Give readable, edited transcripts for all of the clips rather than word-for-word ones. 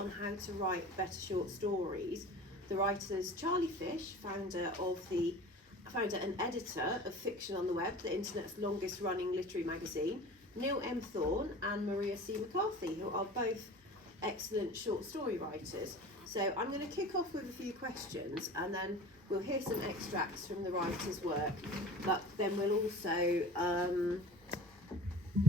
on how to write better short stories, the writers Charlie Fish, founder and editor of Fiction on the Web, the internet's longest running literary magazine, Neil M. Thorne and Maria C. McCarthy, who are both excellent short story writers. So I'm going to kick off with a few questions, and then we'll hear some extracts from the writer's work, but then we'll also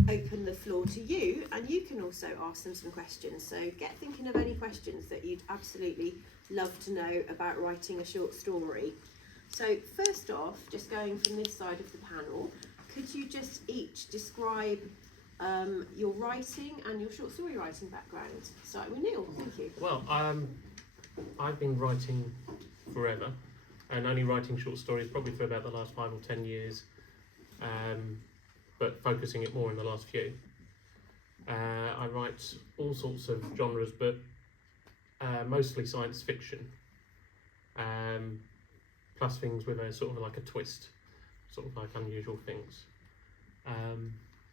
open the floor to you, and you can also ask them some questions. So get thinking of any questions that you'd absolutely love to know about writing a short story. So first off, just going from this side of the panel, could you just each describe your writing and your short story writing background? Starting with Neil, thank you. Well, I've been writing forever, and only writing short stories probably for about the last 5 or 10 years, but focusing it more in the last few. I write all sorts of genres, but mostly science fiction, plus things with a sort of like a twist, sort of like unusual things.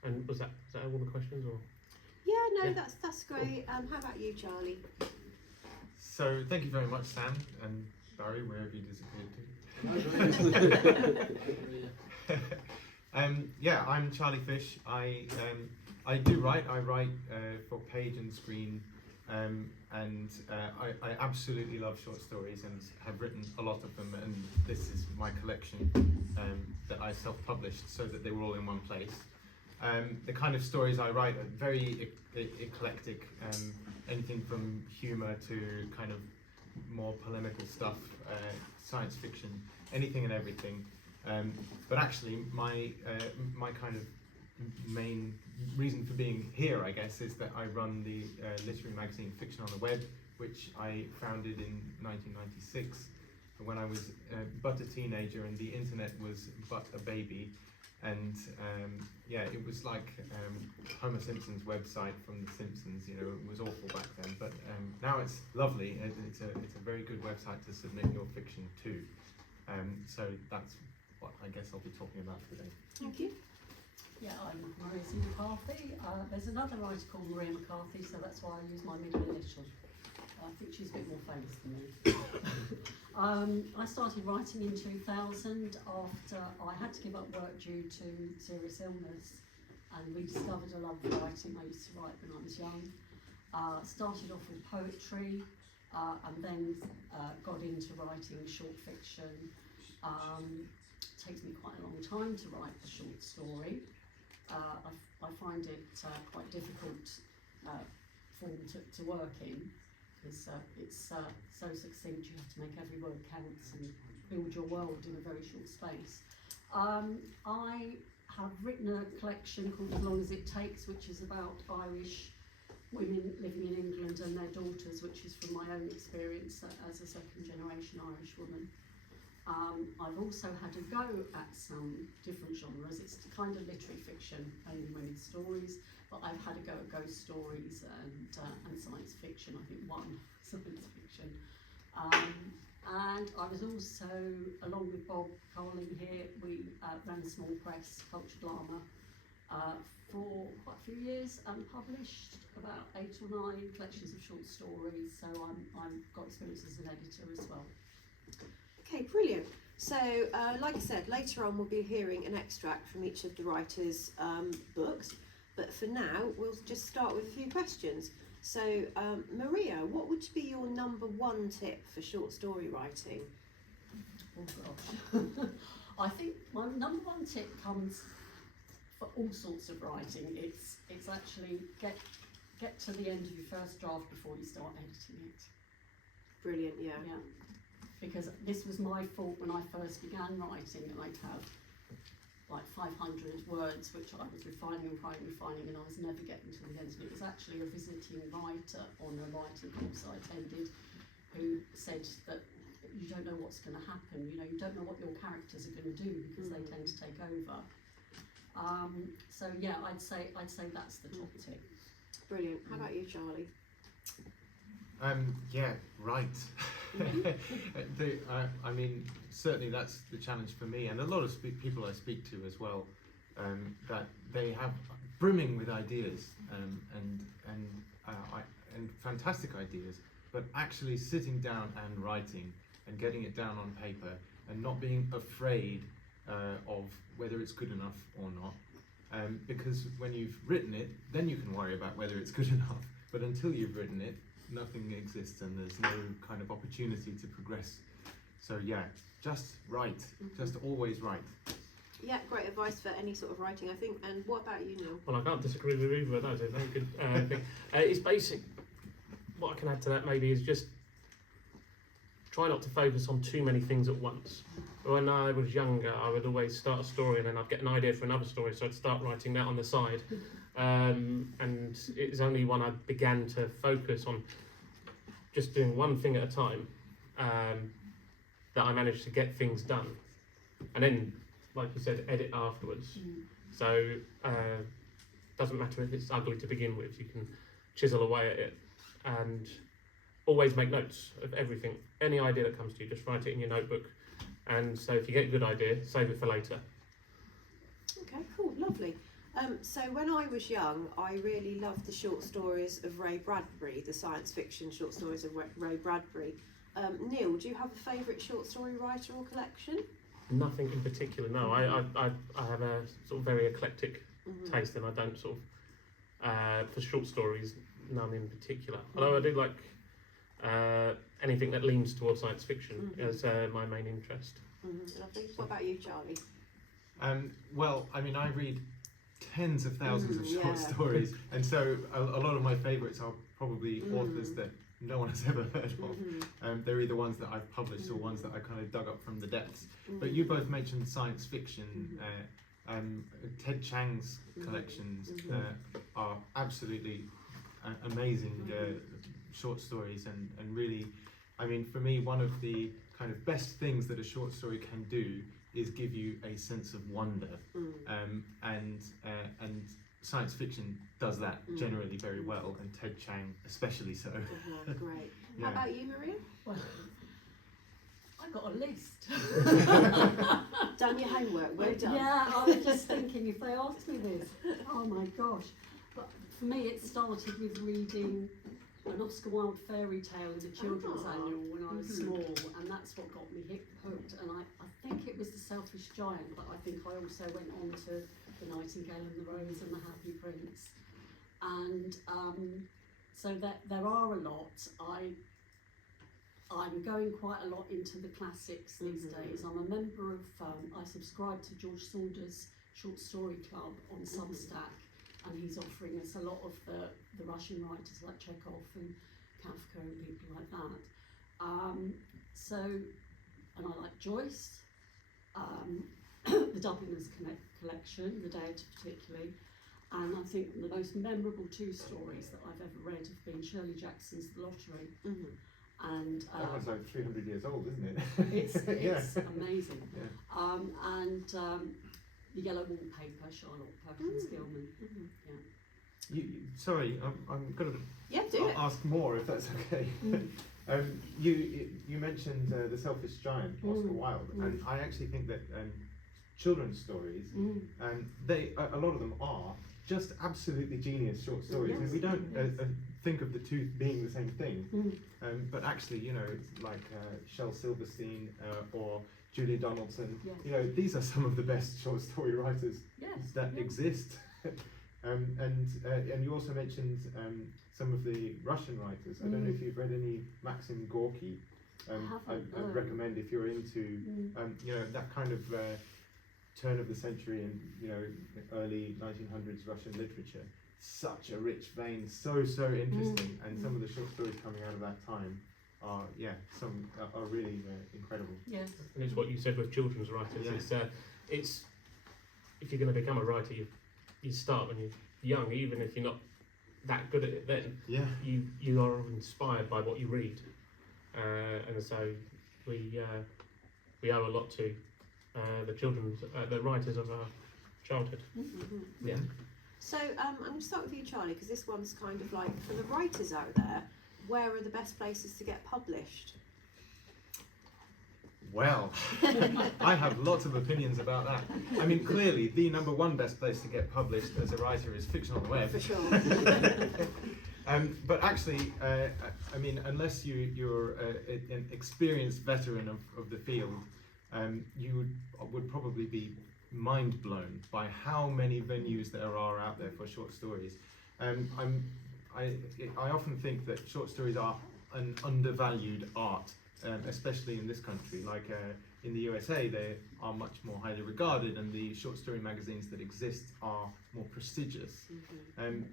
And was that all the questions, or? Yeah, no, that's great. How about you, Charlie? So thank you very much, Sam and Barry, wherever you disappeared to. Yeah, I'm Charlie Fish. I do write. I write for Page and Screen, and I absolutely love short stories and have written a lot of them. And this is my collection that I self-published so that they were all in one place. The kind of stories I write are very eclectic, anything from humour to kind of more polemical stuff, science fiction, anything and everything. But actually, my kind of main reason for being here, I guess, is that I run the literary magazine Fiction on the Web, which I founded in 1996 when I was but a teenager and the internet was but a baby. And yeah, it was like Homer Simpson's website from The Simpsons. You know, it was awful back then, but now it's lovely. It's a very good website to submit your fiction to. So that's what I guess I'll be talking about today. Thank you. Yeah, I'm Maria C. McCarthy. There's another writer called Maria McCarthy, so that's why I use my middle initial. I think she's a bit more famous than me. I started writing in 2000 after I had to give up work due to serious illness, and rediscovered a love of writing. I used to write when I was young. Started off with poetry, and then got into writing short fiction. Takes me quite a long time to write a short story. I find it quite difficult form to work in, because it's so succinct. You have to make every word count and build your world in a very short space. I have written a collection called As Long As It Takes, which is about Irish women living in England and their daughters, which is from my own experience as a second generation Irish woman. I've also had a go at some different genres. It's kind of literary fiction, only women's stories, but I've had a go at ghost stories and science fiction. I think one science fiction. And I was also, along with Bob Carling here, we ran a small press, Cultured Llama, for quite a few years, and published about 8 or 9 collections of short stories. So I've got experience as an editor as well. Okay, brilliant. So, like I said, later on we'll be hearing an extract from each of the writers' books, but for now we'll just start with a few questions. So, Maria, what would be your #1 tip for short story writing? Oh gosh. I think my #1 tip comes for all sorts of writing. It's actually get to the end of your first draft before you start editing it. Brilliant, yeah. Because this was my fault when I first began writing. I'd have like 500 words, which I was refining, and I was never getting to the end. And it was actually a visiting writer on a writing course I attended who said that you don't know what's going to happen. You know, you don't know what your characters are going to do because they tend to take over. So yeah, I'd say that's the top tip. Brilliant. How about you, Charlie? Yeah, right. I mean, certainly that's the challenge for me, and a lot of people I speak to as well, that they have brimming with ideas, and and fantastic ideas, but actually sitting down and writing and getting it down on paper and not being afraid of whether it's good enough or not. Because when you've written it, then you can worry about whether it's good enough. But until you've written it, nothing exists and there's no kind of opportunity to progress. So yeah, just write, just always write. Yeah, great advice for any sort of writing, I think. And what about you, Neil? Well, I can't disagree with either. That's a very good thing. It's basic. What I can add to that maybe is just try not to focus on too many things at once. When I was younger, I would always start a story and then I'd get an idea for another story, so I'd start writing that on the side. And it's only when I began to focus on just doing one thing at a time that I managed to get things done. And then, like you said, edit afterwards. So doesn't matter if it's ugly to begin with, you can chisel away at it and always make notes of everything. Any idea that comes to you, just write it in your notebook. And so if you get a good idea, save it for later. Okay, cool, lovely. So when I was young, I really loved the short stories of Ray Bradbury, the science fiction short stories of Ray Bradbury. Neil, do you have a favourite short story writer or collection? Nothing in particular, no. I have a sort of very eclectic taste, and I don't sort of, for short stories, none in particular. Although I do like anything that leans towards science fiction as my main interest. Lovely. What about you, Charlie? Well, I mean, I read tens of thousands of short yeah. stories, and so a lot of my favourites are probably authors that no one has ever heard of. They're either ones that I've published or ones that I kind of dug up from the depths. But you both mentioned science fiction. Ted Chiang's collections are absolutely amazing short stories, and really, I mean, for me, one of the kind of best things that a short story can do is give you a sense of wonder, and science fiction does that generally very well, and Ted Chiang especially so. Great. Yeah. How about you, Maria? Well, I got a list. Done your homework, well done. Yeah, I was just thinking if they asked me this, oh my gosh. But for me, it started with reading an Oscar Wilde fairy tale in the children's annual when I was small, and that's what got me hooked. And I think it was The Selfish Giant, but I think I also went on to The Nightingale and the Rose and The Happy Prince. And so there are a lot. I'm going quite a lot into the classics these days. I'm a member of, I subscribe to George Saunders' Short Story Club on Substack, and he's offering us a lot of the Russian writers like Chekhov and Kafka and people like that. And I like Joyce, the Dubliners collection, The Dead particularly, and I think the most memorable two stories that I've ever read have been Shirley Jackson's The Lottery. And That one's like 300 years old, isn't it? it's amazing. Yeah. And The Yellow Wallpaper, Charlotte Perkins Gilman. Sorry, I'm going Yeah, do to it. ask more if that's okay. You mentioned The Selfish Giant, Oscar Wilde, and I actually think that children's stories, a lot of them are just absolutely genius short stories. Yes. And we don't think of the two being the same thing, but actually, you know, it's like Shel Silverstein or Julia Donaldson. Yes. You know, these are some of the best short story writers that exist. And you also mentioned some of the Russian writers. I don't know if you've read any Maxim Gorky. I'd recommend if you're into you know, that kind of turn of the century and, you know, early 1900s Russian literature. Such a rich vein, so interesting, and some of the short stories coming out of that time are really incredible. Yes. And it's what you said with children's writers. Yeah. It's if you're going to become a writer, you start when you're young, even if you're not that good at it then. Yeah. You are inspired by what you read, and so we owe a lot to the writers of our childhood. Yeah. So I'm going to start with you, Charlie, because this one's kind of like, for the writers out there, where are the best places to get published? Well, I have lots of opinions about that. I mean, clearly, the number one best place to get published as a writer is fiction on the web. For sure. But actually, I mean, unless you're an experienced veteran of the field, you would probably be mind blown by how many venues there are out there for short stories. I often think that short stories are an undervalued art, especially in this country. Like in the USA, they are much more highly regarded, and the short story magazines that exist are more prestigious.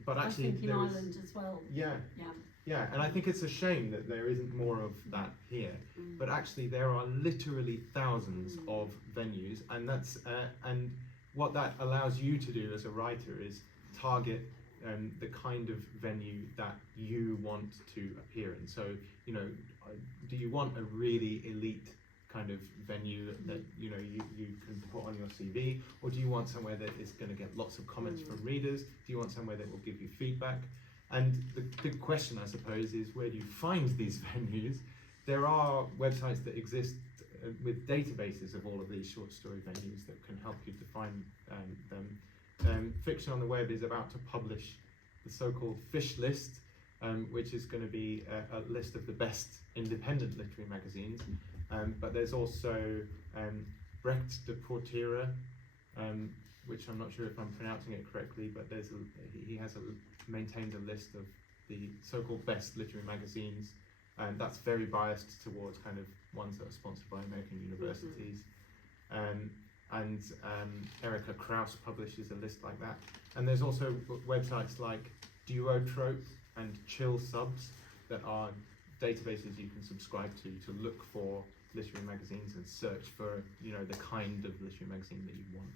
But actually, I think in there is, Ireland as well. yeah, Yeah. yeah, and I think it's a shame that there isn't more of that here. But actually, there are literally thousands of venues, and that's and what that allows you to do as a writer is target the kind of venue that you want to appear in. So, you know, do you want a really elite kind of venue that you know you can put on your CV, or do you want somewhere that is going to get lots of comments from readers? Do you want somewhere that will give you feedback? And the big question, I suppose, is where do you find these venues? There are websites that exist with databases of all of these short story venues that can help you to find them. Fiction on the Web is about to publish the so-called Fish List, which is going to be a list of the best independent literary magazines. But there's also Brecht de Portera, which I'm not sure if I'm pronouncing it correctly, but he has maintained a list of the so-called best literary magazines, and that's very biased towards kind of ones that are sponsored by American universities. And Erica Kraus publishes a list like that. And there's also websites like Duotrope and Chill Subs that are databases you can subscribe to look for literary magazines and search for, you know, the kind of literary magazine that you want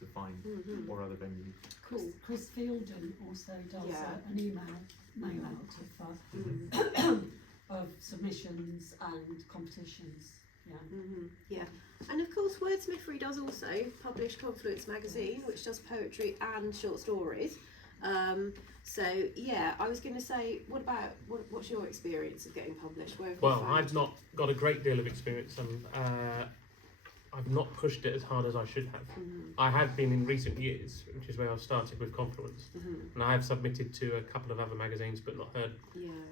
to find, or other venues. Cool. Chris Fielden also does an mail out of submissions and competitions. Yeah. And of course, Wordsmithery does also publish Confluence magazine, which does poetry and short stories. So yeah, I was going to say, what's your experience of getting published? Where have you Well, found? I've not got a great deal of experience, and I've not pushed it as hard as I should have. I have been in recent years, which is where I started with Confluence, and I have submitted to a couple of other magazines, but not heard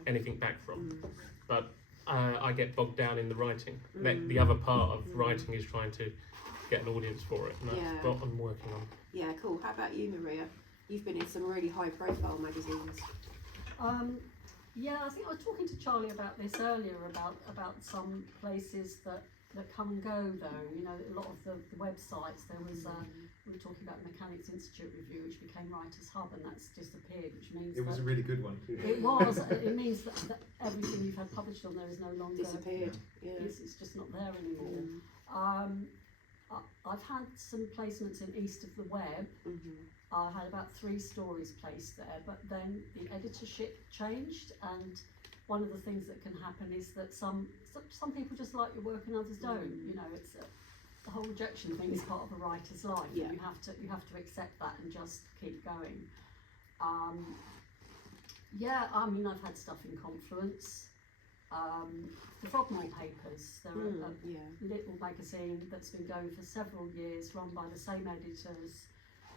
anything back from. But I get bogged down in the writing. The other part of writing is trying to get an audience for it, and that's what I'm working on. Yeah, cool. How about you, Maria? You've been in some really high-profile magazines. Yeah, I think I was talking to Charlie about this earlier, about some places that come and go though. You know, a lot of the websites, there was, we were talking about the Mechanics Institute review, which became Writers Hub, and that's disappeared, which means It was a really good one too. It was. It means that everything you've had published on there is no longer Disappeared. Yeah. It's just not there anymore. I've had some placements in East of the Web. I had about 3 stories placed there, but then the editorship changed, and one of the things that can happen is that some people just like your work and others don't. You know, it's the whole rejection thing is part of a writer's life. Yeah. You have to accept that and just keep going. Yeah, I mean, I've had stuff in Confluence. The Frogmore Papers, they're a little magazine that's been going for several years, run by the same editors,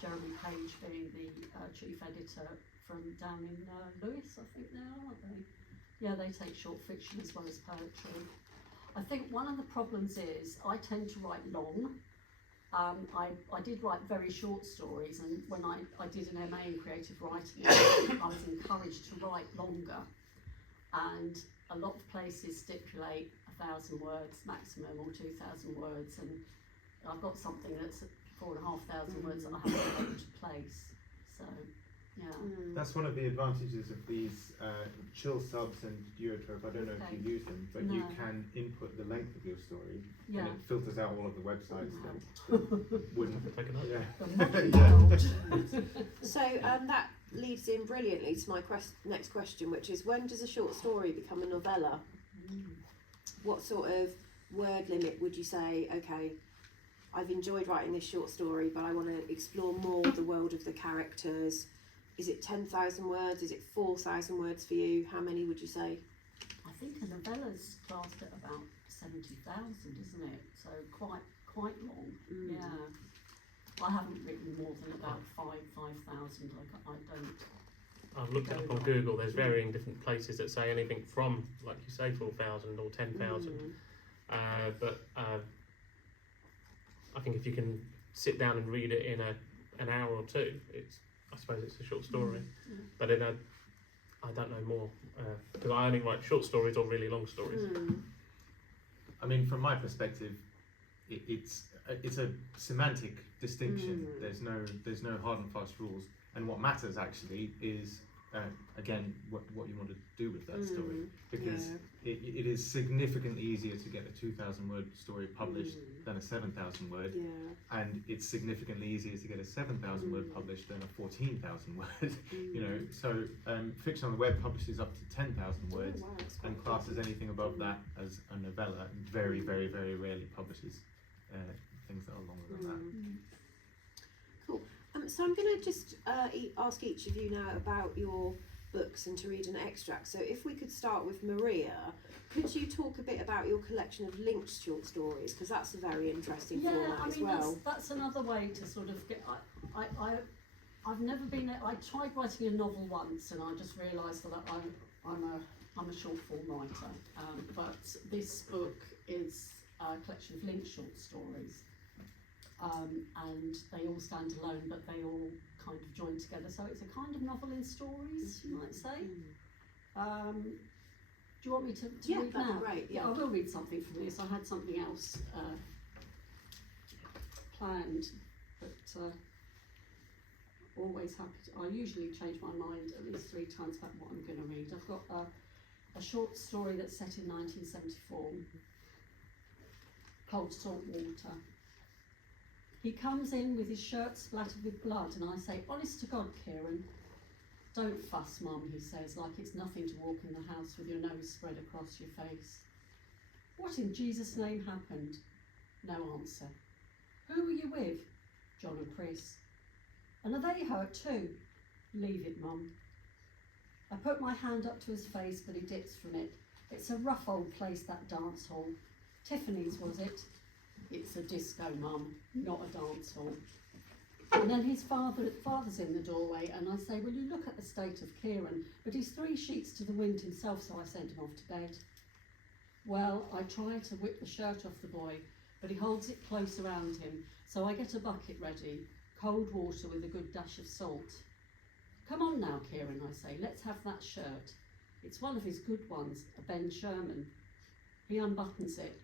Jeremy Page being the chief editor from down in Lewis, I think now, aren't they? Yeah, they take short fiction as well as poetry. I think one of the problems is I tend to write long. I did write very short stories, and when I did an MA in creative writing, I was encouraged to write longer. And a lot of places stipulate 1,000 words maximum, or 2,000 words, and I've got something that's 4,500 words that I haven't been able to place. So, yeah. That's one of the advantages of these chill subs and Duotrope. I don't know if you use them, but you can input the length of your story, and it filters out all of the websites that wouldn't. So that leads in brilliantly to my next question, which is, when does a short story become a novella? What sort of word limit would you say, okay, I've enjoyed writing this short story, but I want to explore more the world of the characters? Is it 10,000 words? Is it 4,000 words for you? How many would you say? I think a novella's classed at about 70,000, isn't it? So quite long. Yeah. I haven't written more than about 5,000. I don't. I've looked it up on Google. There's varying different places that say anything from, like you say, 4,000 or 10,000. But I think if you can sit down and read it in an hour or two, I suppose it's a short story. But then I don't know more because I only write short stories or really long stories. I mean, from my perspective, it's a semantic distinction. There's no hard and fast rules, and what matters actually is again what you want to do with that story, because it is significantly easier to get a 2,000 word story published than a 7,000 word, and it's significantly easier to get a 7,000 word published than a 14,000 word. You know, so fiction on the web publishes up to 10,000 words, and classes anything above that as a novella, and very, very, very rarely publishes things that are longer than that. Cool. So I'm going to just ask each of you now about your books and to read an extract. So if we could start with Maria, could you talk a bit about your collection of linked short stories, because that's a very interesting format as well. That's another way to sort of get. I've never been. I tried writing a novel once, and I just realised that I'm a short form writer. But this book is a collection of linked short stories. And they all stand alone, but they all kind of join together. So it's a kind of novel in stories, you might say. Do you want me to read now? That'd be great. Yeah, I will read something from this. I had something else planned, but always happy to. I usually change my mind at least 3 times about what I'm going to read. I've got a short story that's set in 1974, called Salt Water. He comes in with his shirt splattered with blood, and I say, "Honest to God, Kieran, don't fuss, Mum," he says, like it's nothing to walk in the house with your nose spread across your face. "What in Jesus' name happened?" No answer. "Who were you with?" "John and Chris." "And are they hurt too?" "Leave it, Mum." I put my hand up to his face, but he dips from it. "It's a rough old place, that dance hall. Tiffany's, was it?" "It's a disco, Mum, not a dance hall." And then his father's in the doorway, and I say, "Will you look at the state of Kieran?" But he's 3 sheets to the wind himself, so I send him off to bed. Well, I try to whip the shirt off the boy, but he holds it close around him, so I get a bucket ready, cold water with a good dash of salt. "Come on now, Kieran," I say, "let's have that shirt. It's one of his good ones, a Ben Sherman." He unbuttons it.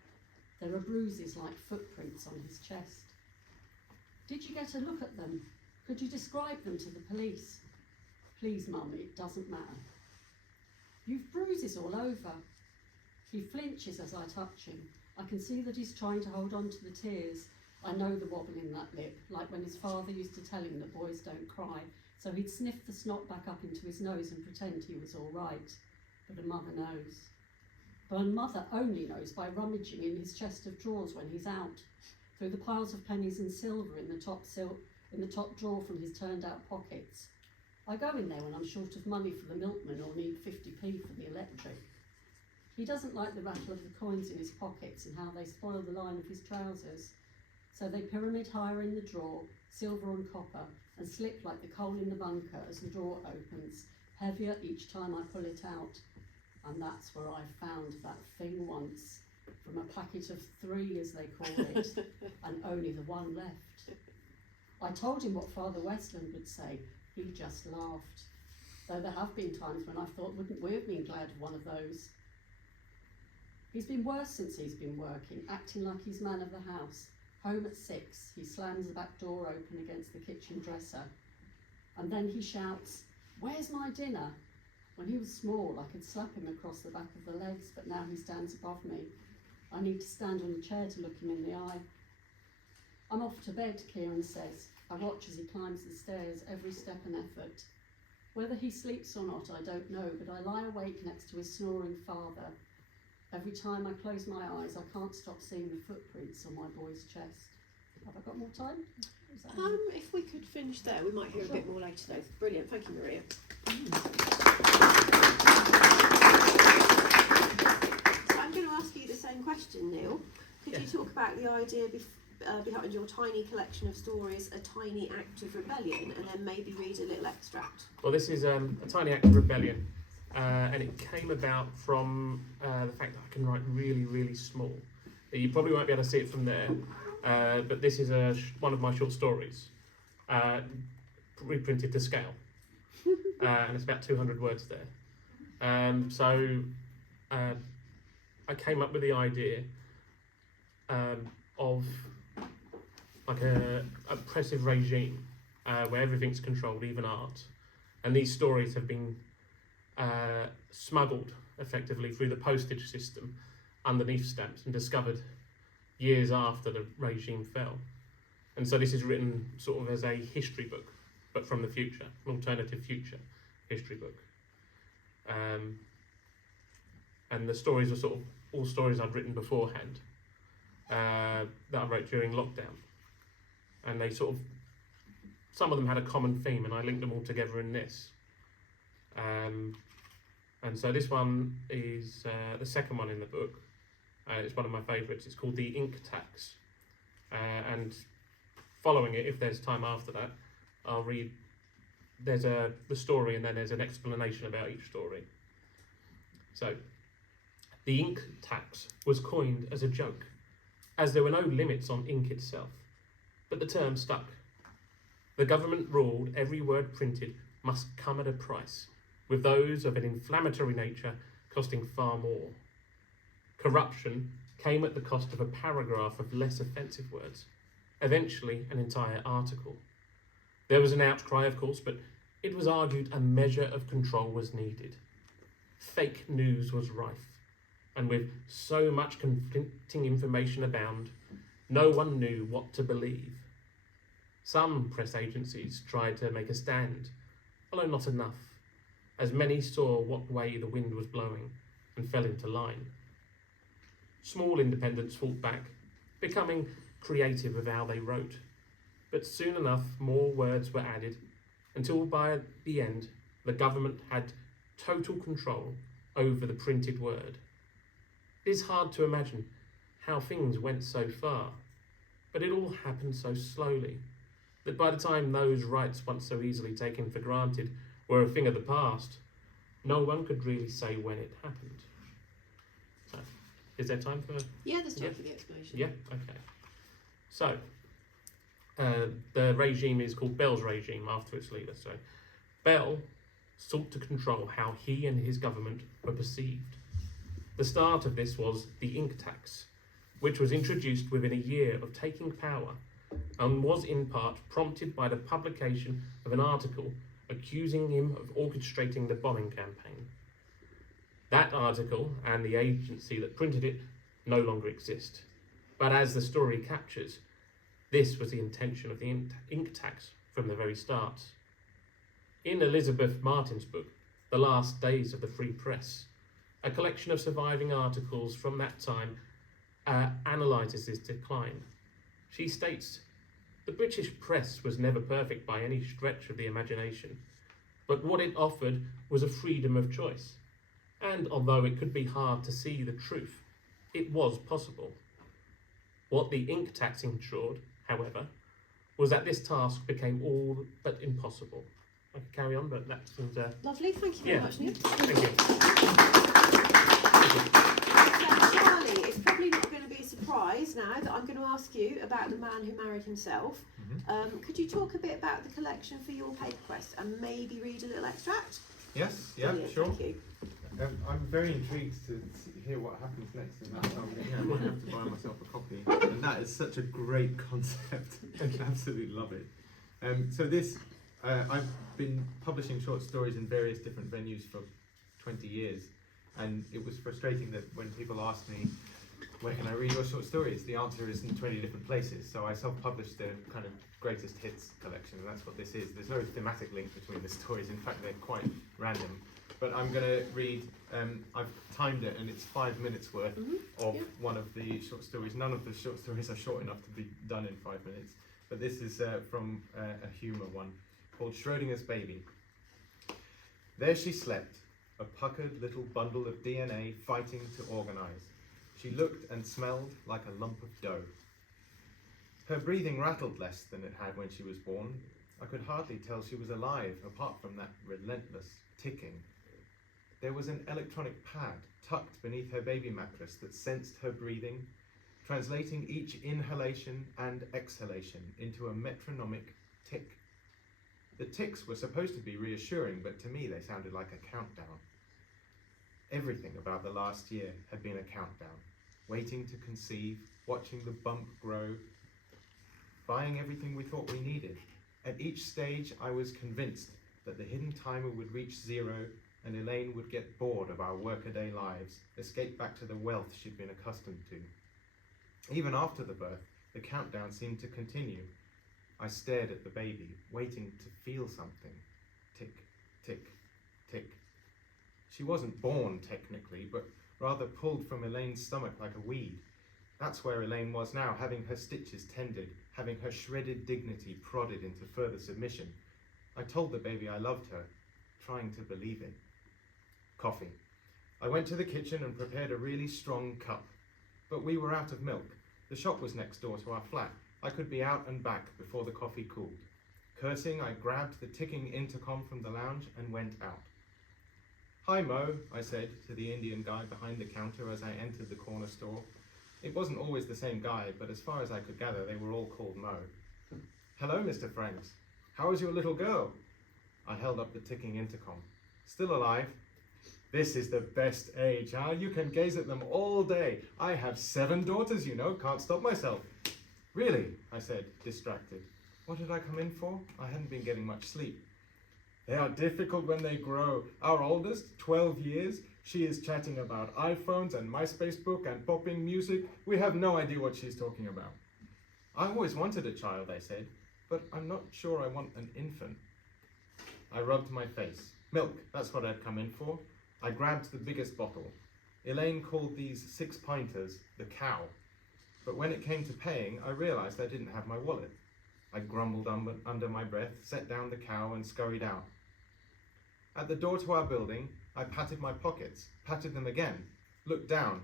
There are bruises like footprints on his chest. "Did you get a look at them? Could you describe them to the police?" "Please, Mum, it doesn't matter." "You've bruises all over." He flinches as I touch him. I can see that he's trying to hold on to the tears. I know the wobble in that lip, like when his father used to tell him that boys don't cry, so he'd sniff the snot back up into his nose and pretend he was all right. But a mother knows. But a mother only knows by rummaging in his chest of drawers when he's out, through the piles of pennies and silver in the top drawer from his turned-out pockets. I go in there when I'm short of money for the milkman or need 50p for the electric. He doesn't like the rattle of the coins in his pockets and how they spoil the line of his trousers. So they pyramid higher in the drawer, silver on copper, and slip like the coal in the bunker as the drawer opens, heavier each time I pull it out. And that's where I found that thing once, from a packet of 3, as they call it, and only the one left. I told him what Father Westland would say. He just laughed. Though there have been times when I've thought, wouldn't we have been glad of one of those? He's been worse since he's been working, acting like he's man of the house. Home at 6, he slams the back door open against the kitchen dresser. And then he shouts, "Where's my dinner?" When he was small, I could slap him across the back of the legs, but now he stands above me. I need to stand on a chair to look him in the eye. "I'm off to bed," Kieran says. I watch as he climbs the stairs, every step an effort. Whether he sleeps or not, I don't know, but I lie awake next to his snoring father. Every time I close my eyes, I can't stop seeing the footprints on my boy's chest. Have I got more time? If we could finish there, we might hear a bit more later though. Brilliant, thank you, Maria. So I'm going to ask you the same question, Neil. Could you talk about the idea behind your tiny collection of stories, A Tiny Act of Rebellion, and then maybe read a little extract. Well, this is A Tiny Act of Rebellion, and it came about from the fact that I can write really, really small. You probably won't be able to see it from there, but this is one of my short stories, reprinted to scale, and it's about 200 words there. So I came up with the idea of like a oppressive regime where everything's controlled, even art, and these stories have been smuggled effectively through the postage system underneath stamps and discovered years after the regime fell. And so this is written sort of as a history book, but from the future, an alternative future history book. And the stories are sort of all stories I'd written beforehand, that I wrote during lockdown. And they sort of, some of them had a common theme, and I linked them all together in this. And so this one is the second one in the book. It's one of my favourites. It's called The Ink Tax. And following it, if there's time after that, I'll read, there's the story and then there's an explanation about each story. So, the ink tax was coined as a joke, as there were no limits on ink itself, but the term stuck. The government ruled every word printed must come at a price, with those of an inflammatory nature costing far more. Corruption came at the cost of a paragraph of less offensive words, eventually an entire article. There was an outcry, of course, but it was argued a measure of control was needed. Fake news was rife, and with so much conflicting information abound, no one knew what to believe. Some press agencies tried to make a stand, although not enough, as many saw what way the wind was blowing and fell into line. Small independents fought back, becoming creative with how they wrote, but soon enough more words were added, until by the end the government had total control over the printed word. It is hard to imagine how things went so far, but it all happened so slowly that by the time those rights once so easily taken for granted were a thing of the past, no one could really say when it happened. So, is there time for... Yeah, there's time for the explanation. Yeah, okay. So, the regime is called Bell's regime after its leader. So, Bell sought to control how he and his government were perceived. The start of this was the ink tax, which was introduced within a year of taking power and was in part prompted by the publication of an article accusing him of orchestrating the bombing campaign. That article and the agency that printed it no longer exist, but as the story captures, this was the intention of the ink tax from the very start. In Elizabeth Martin's book, The Last Days of the Free Press, a collection of surviving articles from that time analyses this decline. She states, "The British press was never perfect by any stretch of the imagination, but what it offered was a freedom of choice. And although it could be hard to see the truth, it was possible. What the ink tax ensured, however, was that this task became all but impossible." I could carry on, but that's... Lovely, thank you very much, Neil. Thank you. Charlie, it's probably not going to be a surprise now that I'm going to ask you about The Man Who Married Himself. Could you talk a bit about the collection for your paper quest and maybe read a little extract? Yes, yeah, Brilliant, sure. Thank you. I'm very intrigued to hear what happens next in that. I might have to buy myself a copy. And that is such a great concept. I absolutely love it. So this, I've been publishing short stories in various different venues for 20 years. And it was frustrating that when people asked me, where can I read your short stories? The answer is in 20 different places. So I self-published a kind of greatest hits collection, and that's what this is. There's no thematic link between the stories. In fact, they're quite random. But I'm going to read, I've timed it, and it's 5 minutes worth of one of the short stories. None of the short stories are short enough to be done in 5 minutes. But this is from a humour one called Schrodinger's Baby. There she slept, a puckered little bundle of DNA fighting to organise. She looked and smelled like a lump of dough. Her breathing rattled less than it had when she was born. I could hardly tell she was alive, apart from that relentless ticking. There was an electronic pad tucked beneath her baby mattress that sensed her breathing, translating each inhalation and exhalation into a metronomic tick. The ticks were supposed to be reassuring, but to me they sounded like a countdown. Everything about the last year had been a countdown. Waiting to conceive, watching the bump grow, buying everything we thought we needed. At each stage, I was convinced that the hidden timer would reach zero and Elaine would get bored of our workaday lives, escape back to the wealth she'd been accustomed to. Even after the birth, the countdown seemed to continue. I stared at the baby, waiting to feel something. Tick, tick, tick. She wasn't born, technically, but rather pulled from Elaine's stomach like a weed. That's where Elaine was now, having her stitches tended, having her shredded dignity prodded into further submission. I told the baby I loved her, trying to believe it. Coffee. I went to the kitchen and prepared a really strong cup. But we were out of milk. The shop was next door to our flat. I could be out and back before the coffee cooled. Cursing, I grabbed the ticking intercom from the lounge and went out. "Hi, Mo," I said to the Indian guy behind the counter as I entered the corner store. It wasn't always the same guy, but as far as I could gather, they were all called Mo. "Hello, Mr. Franks. How is your little girl?" I held up the ticking intercom. "Still alive." "This is the best age, huh? You can gaze at them all day. I have 7 daughters, you know, can't stop myself." "Really?" I said, distracted. What did I come in for? I hadn't been getting much sleep. "They are difficult when they grow. Our oldest, 12 years, she is chatting about iPhones and MySpace book and popping music. We have no idea what she's talking about." "I always wanted a child," I said, "but I'm not sure I want an infant." I rubbed my face. Milk, that's what I'd come in for. I grabbed the biggest bottle. Elaine called these 6-pinters the cow. But when it came to paying, I realized I didn't have my wallet. I grumbled under my breath, set down the cow and scurried out. At the door to our building, I patted my pockets, patted them again, looked down.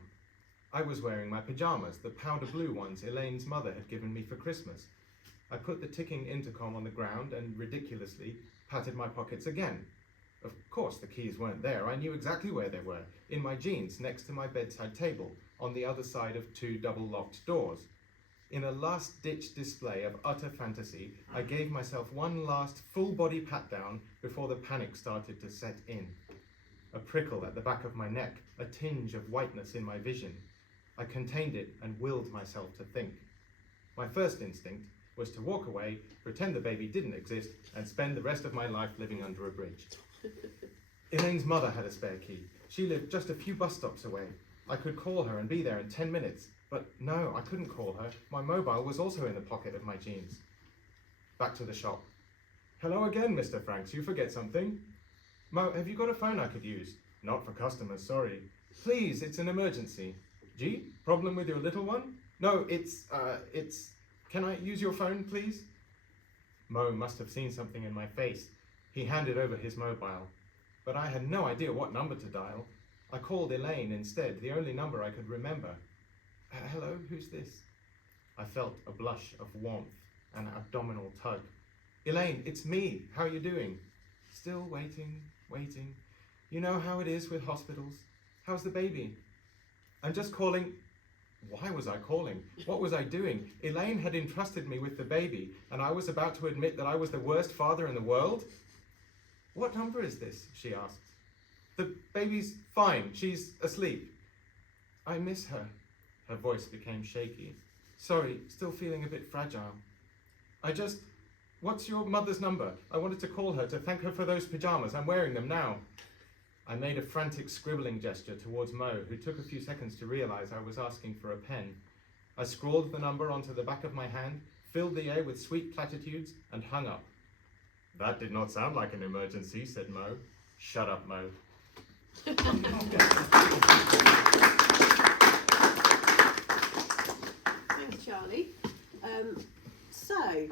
I was wearing my pajamas, the powder blue ones Elaine's mother had given me for Christmas. I put the ticking intercom on the ground and, ridiculously, patted my pockets again. Of course the keys weren't there. I knew exactly where they were, in my jeans next to my bedside table, on the other side of 2 double-locked doors. In a last-ditch display of utter fantasy, I gave myself one last full-body pat-down before the panic started to set in. A prickle at the back of my neck, a tinge of whiteness in my vision. I contained it and willed myself to think. My first instinct was to walk away, pretend the baby didn't exist, and spend the rest of my life living under a bridge. Elaine's mother had a spare key. She lived just a few bus stops away. I could call her and be there in 10 minutes. But no, I couldn't call her. My mobile was also in the pocket of my jeans. Back to the shop. "Hello again, Mr. Franks. You forget something?" "Mo, have you got a phone I could use?" "Not for customers, sorry." "Please, it's an emergency." "Gee, problem with your little one?" "No, it's, can I use your phone, please?" Mo must have seen something in my face. He handed over his mobile. But I had no idea what number to dial. I called Elaine instead, the only number I could remember. "Hello, who's this?" I felt a blush of warmth, an abdominal tug. "Elaine, it's me. How are you doing?" "Still waiting. You know how it is with hospitals. How's the baby?" "I'm just calling." Why was I calling? What was I doing? Elaine had entrusted me with the baby, and I was about to admit that I was the worst father in the world? "What number is this?" she asked. "The baby's fine. She's asleep." "I miss her." Her voice became shaky. "Sorry, still feeling a bit fragile." What's your mother's number? I wanted to call her to thank her for those pajamas. I'm wearing them now." I made a frantic scribbling gesture towards Mo, who took a few seconds to realize I was asking for a pen. I scrawled the number onto the back of my hand, filled the air with sweet platitudes, and hung up. "That did not sound like an emergency," said Mo. "Shut up, Mo." Thanks, Charlie. So,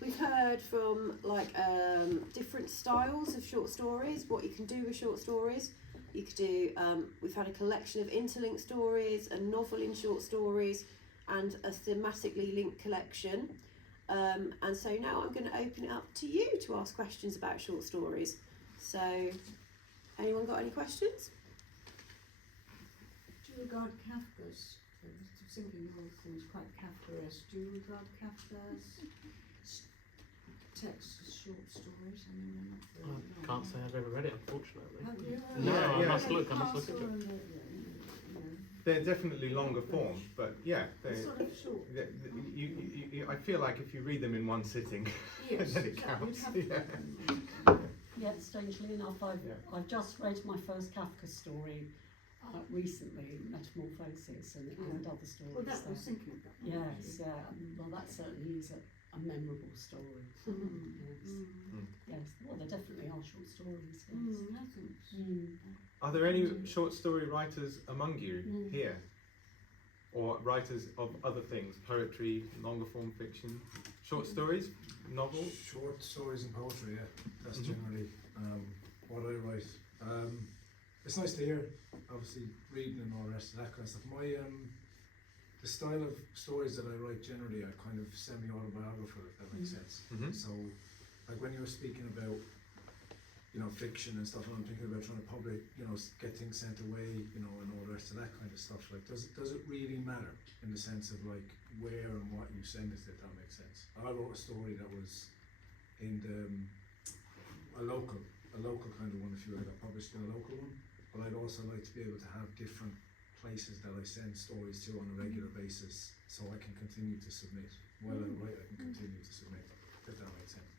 we've heard from different styles of short stories, what you can do with short stories. You could do, we've had a collection of interlinked stories, a novel in short stories, and a thematically linked collection. And so now I'm going to open it up to you to ask questions about short stories. So, anyone got any questions? Do you regard Kafka's, thinking of things quite Kafkaesque, do you regard Kafka's texts as short stories? I mean, they're not very I can't say I've ever read it, unfortunately. Have you? No, Yeah, I yeah. must look into it. You know, They're definitely longer form, but yeah, they're sort of short. I feel like if you read them in one sitting, Yes, then it you'd counts. have Yeah. Yeah, strangely enough, I've just read my first Kafka story recently, Metamorphosis, and other stories. Well, that there. was thinking of that. Yes, yeah. Well, that certainly is a memorable story. Yes. Yes. Well, there definitely are short stories. Yes. I think so. Are there any short story writers among you here? Or writers of other things, poetry, longer form fiction, short stories, novels? Short stories and poetry, yeah. That's generally what I write. It's nice to hear, obviously, reading and all the rest of that kind of stuff. The style of stories that I write generally are kind of semi-autobiographical, if that makes sense. So, like when you were speaking about, fiction and stuff, and I'm thinking about trying to publish, get things sent away, and all the rest of that kind of stuff. Like, does it really matter in the sense of like where and what you send it, if that makes sense? I wrote a story that was in a local kind of one, if you like, I published in a local one, but I'd also like to be able to have different places that I send stories to on a regular basis, so I can continue to submit. While I write, I can continue to submit, if that makes sense.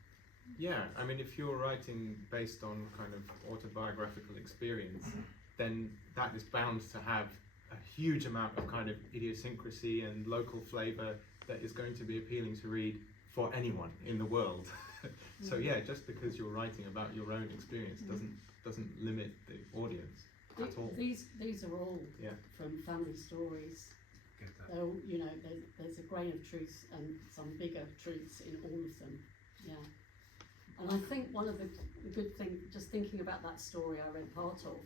Yeah, I mean, if you're writing based on kind of autobiographical experience, then that is bound to have a huge amount of kind of idiosyncrasy and local flavour that is going to be appealing to read for anyone in the world. So yeah, just because you're writing about your own experience doesn't limit the audience at all. These are all Yeah. from family stories. Get that. They're all, there's a grain of truth and some bigger truths in all of them. Yeah. And I think one of the good things, just thinking about that story I read part of,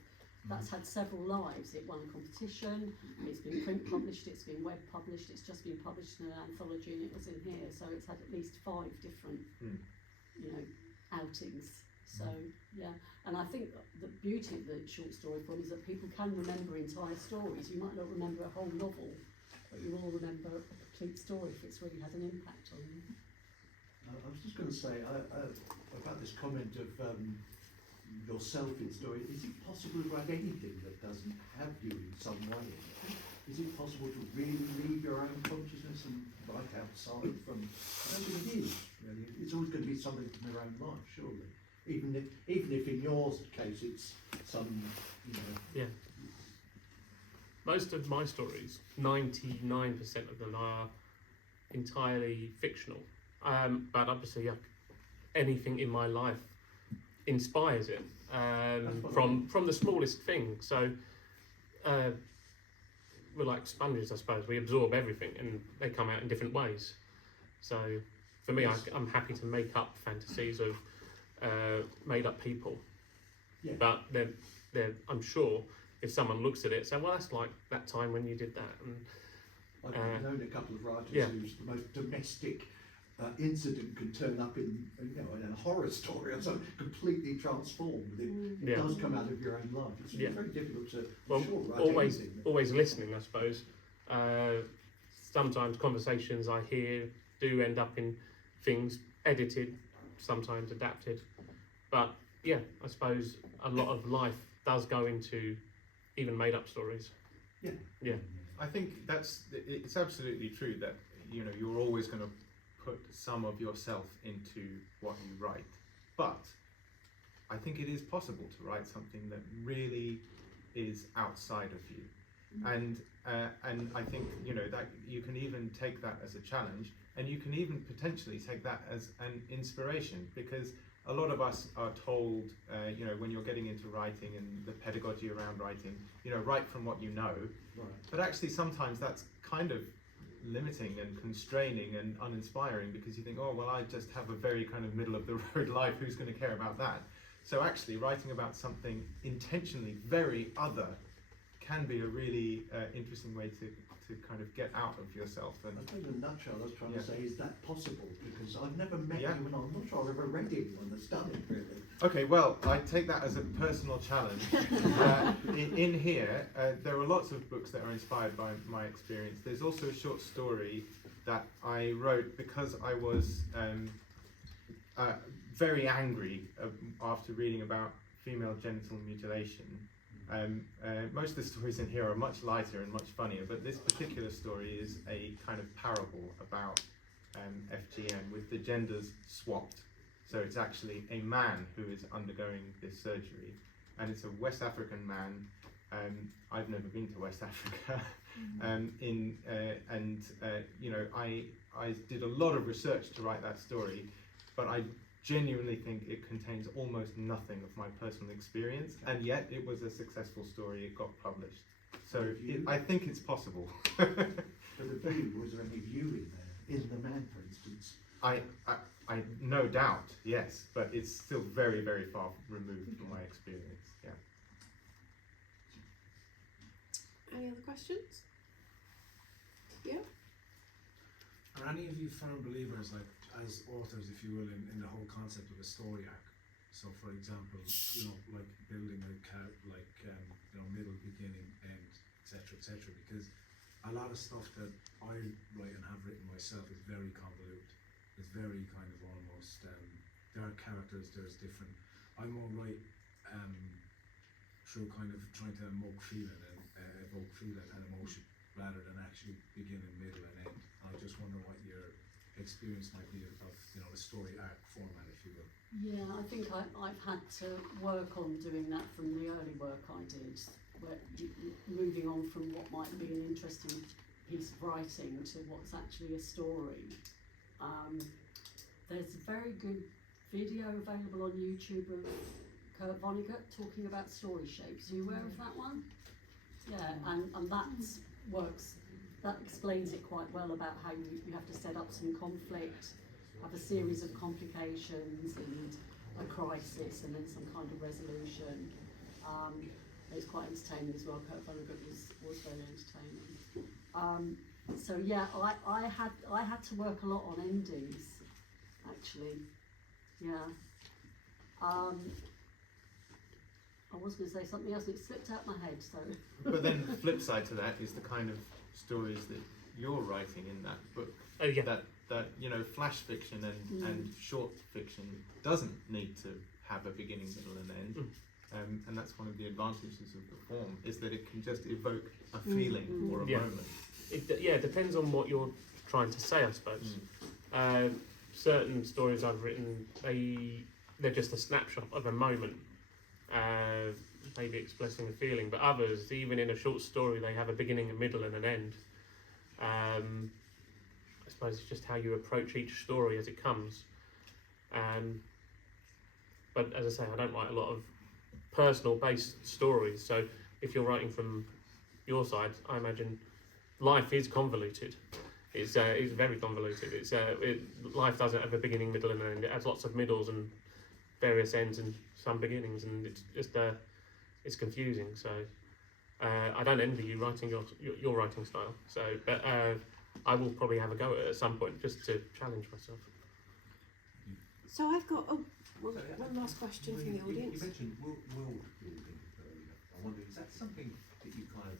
that's had several lives. It won a competition, it's been print published, it's been web published, it's just been published in an anthology, and it was in here. So it's had at least 5 different, outings. So yeah, and I think the beauty of the short story form is that people can remember entire stories. You might not remember a whole novel, but you will remember a complete story if it's really had an impact on you. I was just going to say about this comment of yourself in story. Is it possible to write anything that doesn't have you in some way in it? Is it possible to really leave your own consciousness and write outside from? I don't think it is. Really, it's always going to be something from your own life, surely. Even if in your case it's some, Yeah. Most of my stories, 99% of them are entirely fictional. But obviously, anything in my life inspires it, from the smallest thing. So we're like sponges, I suppose. We absorb everything, and they come out in different ways. So for me, I'm happy to make up fantasies of made-up people. Yeah. But I'm sure if someone looks at it, say, well, that's like that time when you did that. And I've known a couple of writers Yeah. whose the most domestic incident can turn up in a horror story or something completely transformed. It does come out of your own life. It's very difficult to write anything. Always listening, I suppose. Sometimes conversations I hear do end up in things edited, sometimes adapted. But yeah, I suppose a lot of life does go into even made-up stories. Yeah. I think it's absolutely true that you're always going to put some of yourself into what you write, but I think it is possible to write something that really is outside of you, and I think that you can even take that as a challenge, and you can even potentially take that as an inspiration, because a lot of us are told, when you're getting into writing and the pedagogy around writing, write from what you know. Right. But actually sometimes that's kind of limiting and constraining and uninspiring, because you think, oh, well, I just have a very kind of middle of the road life, who's going to care about that? So actually writing about something intentionally very other can be a really interesting way to kind of get out of yourself. And I think in a nutshell, I was trying Yeah. to say, is that possible? Because I've never met Yeah. you, and I'm not sure I've ever read anyone that's done it, really. okay, well, I take that as a personal challenge. In here, there are lots of books that are inspired by my experience. There's also a short story that I wrote because I was very angry after reading about female genital mutilation. Most of the stories in here are much lighter and much funnier, but this particular story is a kind of parable about FGM with the genders swapped. So it's actually a man who is undergoing this surgery, and it's a West African man. I've never been to West Africa, you know, I did a lot of research to write that story, but I genuinely think it contains almost nothing of my personal experience, and yet it was a successful story. It got published, so I think it's possible. For the view, was there any view in there, in the man, for instance? I no doubt, yes, but it's still very, very far removed from my experience. Yeah. Any other questions? Yeah. Are any of you firm believers, like as authors, if you will, in the whole concept of a story arc? So, for example, you know, like building a you know, middle, beginning, end, etc., etc. Because a lot of stuff that I write and have written myself is very convoluted. It's very kind of almost, there are characters, there's different, I'm all right through kind of trying to evoke feeling and emotion rather than actually beginning, middle and end. I just wonder what your experience might be of you know, the story arc format, if you will. Yeah, I think I've had to work on doing that from the early work I did, where moving on from what might be an interesting piece of writing to what's actually a story. There's a very good video available on YouTube of Kurt Vonnegut talking about story shapes. Are you aware of that one? Yeah, and that works. That explains it quite well about how you have to set up some conflict, have a series of complications and a crisis, and then some kind of resolution. It's quite entertaining as well. Kurt Vonnegut was very entertaining. So yeah, I had to work a lot on endings, actually. Yeah. I was going to say something else, it slipped out my head. So. But then the flip side to that is the kind of stories that you're writing in that book. Oh yeah. That you know, flash fiction and short fiction doesn't need to have a beginning, middle, and end. And that's one of the advantages of the form, is that it can just evoke a feeling or a moment. It depends on what you're trying to say, I suppose. Certain stories I've written, they're just a snapshot of a moment, maybe expressing a feeling, but others, even in a short story, they have a beginning, a middle and an end. I suppose it's just how you approach each story as it comes. But as I say, I don't write a lot of personal based stories, so if you're writing from your side, I imagine life is convoluted. It's very convoluted. Life doesn't have a beginning, middle and end. It has lots of middles and various ends and some beginnings, and it's just it's confusing. So I don't envy you writing your writing style. So, but I will probably have a go at it at some point just to challenge myself. So I've got one last question from the audience. You mentioned world building earlier. I wonder, is that something that you kind of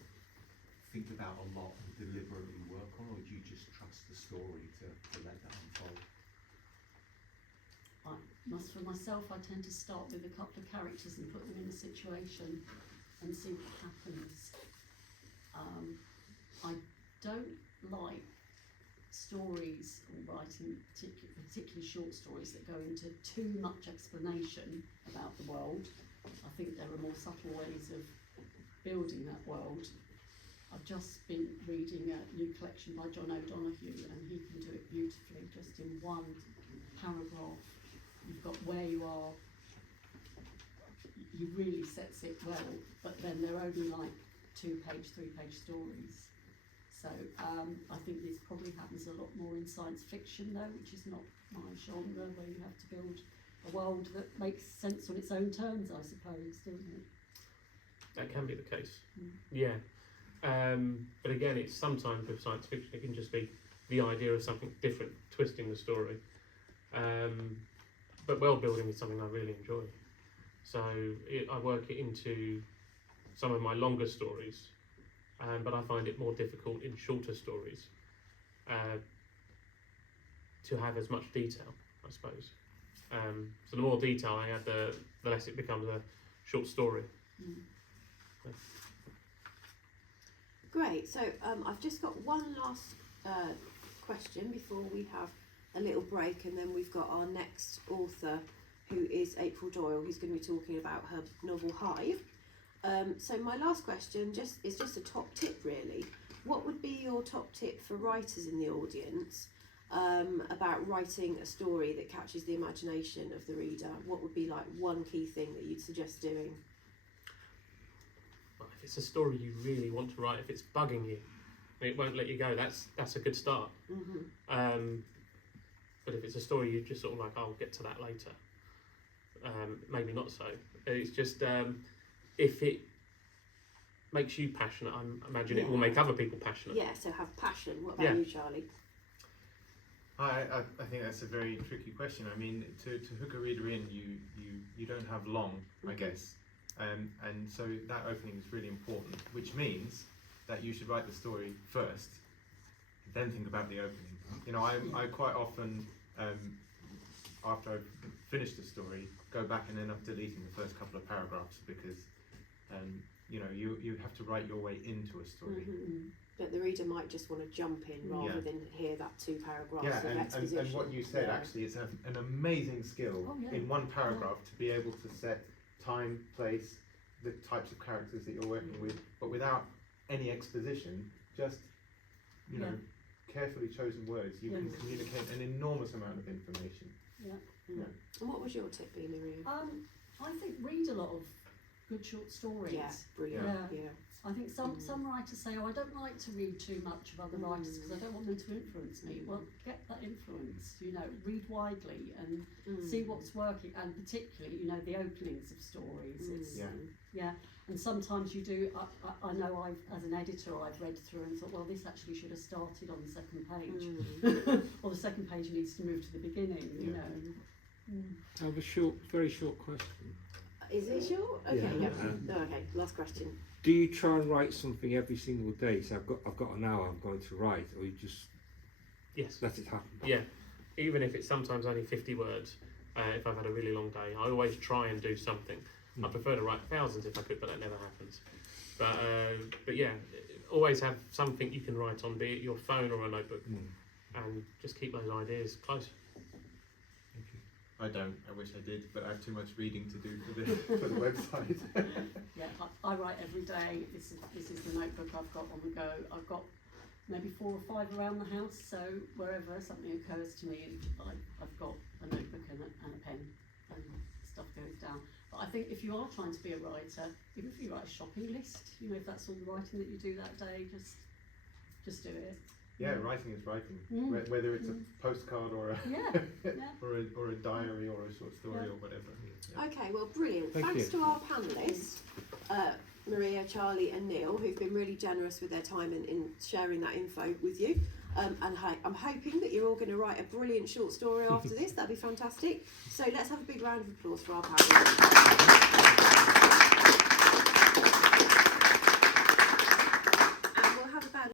think about a lot and deliberately work on, or do you just trust the story to let that unfold? For myself, I tend to start with a couple of characters and put them in a situation and see what happens. I don't like stories or writing, particularly short stories, that go into too much explanation about the world. I think there are more subtle ways of building that world. I've just been reading a new collection by John O'Donoghue, and he can do it beautifully, just in one paragraph. You've got where you are, he really sets it well, but then they're only like 2-page, 3-page stories. So I think this probably happens a lot more in science fiction though, which is not my genre, where you have to build a world that makes sense on its own terms, I suppose, doesn't it? That can be the case. Mm. Yeah. But again, it's sometimes with science fiction, it can just be the idea of something different, twisting the story. But world building is something I really enjoy. So I work it into some of my longer stories, but I find it more difficult in shorter stories to have as much detail, I suppose. So the more detail I add, the less it becomes a short story. Mm. Great. So I've just got one last question before we have a little break, and then we've got our next author, who is April Doyle, who's going to be talking about her novel Hive. So my last question is just a top tip, really. What would be your top tip for writers in the audience about writing a story that catches the imagination of the reader? What would be like one key thing that you'd suggest doing? Well, if it's a story you really want to write, if it's bugging you, and it won't let you go, that's a good start. Mm-hmm. But if it's a story you just sort of like, I'll get to that later, maybe not so. It's just if it makes you passionate, I imagine it will make other people passionate. Yeah, so have passion. What about you, Charlie? I think that's a very tricky question. I mean, to hook a reader in, you don't have long, I guess. And so that opening is really important, which means that you should write the story first, then think about the opening. You know, I quite often, after I've finished the story, go back and end up deleting the first couple of paragraphs because, you know, you have to write your way into a story. Mm-hmm. But the reader might just want to jump in rather than hear that 2 paragraphs of exposition. And what you said, actually, is an amazing skill in one paragraph to be able to set time, place, the types of characters that you're working with, but without any exposition, just, you know, carefully chosen words, you can communicate an enormous amount of information. And what was your tip, be, Maria? I think read a lot of good short stories. Yeah, brilliant. Yeah. I think some writers say, oh, I don't like to read too much of other writers because I don't want them to influence me. Well, get that influence, you know, read widely and see what's working, and particularly, you know, the openings of stories. It's, and sometimes you do, I know as an editor, I've read through and thought, well, this actually should have started on the second page. Or the second page needs to move to the beginning, you know. I have a very short question. Is it short? Okay, Yeah. Okay, last question. Do you try and write something every single day? So I've got an hour I'm going to write, or you just let it happen? Yeah, even if it's sometimes only 50 words, if I've had a really long day, I always try and do something. I prefer to write thousands if I could, but that never happens. But yeah, always have something you can write on, be it your phone or a notebook, and just keep those ideas close. I don't. I wish I did, but I have too much reading to do for the website. I write every day. This is the notebook I've got on the go. I've got maybe 4 or 5 around the house, so wherever something occurs to me, I've got a notebook and a pen, and stuff goes down. But I think if you are trying to be a writer, even if you write a shopping list, you know, if that's all the writing that you do that day, just do it. Yeah, writing is writing. Whether it's a postcard or a or a diary or a short story or whatever. Okay, well, brilliant. Thank Thanks you. to our panellists, Maria, Charlie and Neil, who've been really generous with their time in sharing that info with you. And I'm hoping that you're all going to write a brilliant short story after this. That'd be fantastic. So let's have a big round of applause for our panellists.